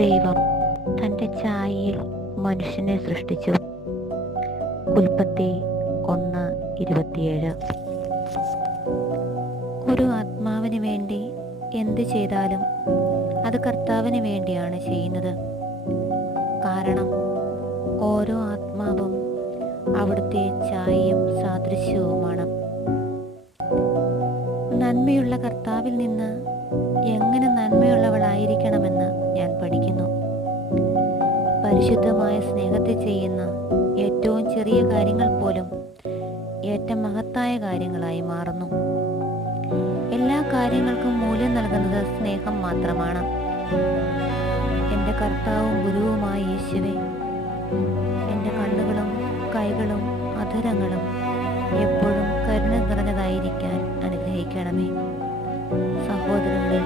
ദൈവം തൻ്റെ ഛായയിൽ മനുഷ്യനെ സൃഷ്ടിച്ചു. ഉൽപ്പത്തി 1:27. ഒരു ആത്മാവിന് വേണ്ടി എന്ത് ചെയ്താലും അത് കർത്താവിന് വേണ്ടിയാണ് ചെയ്യുന്നത്. കാരണം ഓരോ ആത്മാവും അവിടുത്തെ ഛായയും സാദൃശ്യവുമാണ്. നന്മയുള്ള കർത്താവിൽ നിന്ന് എങ്ങനെ നന്മയുള്ളവളായിരിക്കണമെന്ന് ഞാൻ പഠിക്കുന്നു. പരിശുദ്ധമായ സ്നേഹത്തെ ചെയ്യുന്ന ഏറ്റവും ചെറിയ കാര്യങ്ങൾ പോലും ഏറ്റവും മഹത്തായ കാര്യങ്ങളായി മാറുന്നു. എല്ലാ കാര്യങ്ങൾക്കും മൂല്യം നൽകുന്നത് സ്നേഹം മാത്രമാണ്. എൻ്റെ കർത്താവും ഗുരുവുമായ യേശുവേ, എൻ്റെ കണ്ണുകളും കൈകളും അധരങ്ങളും എപ്പോഴും കരുണ നിറഞ്ഞതായിരിക്കാൻ അനുഗ്രഹിക്കണമേ. സഹോദരങ്ങളെ,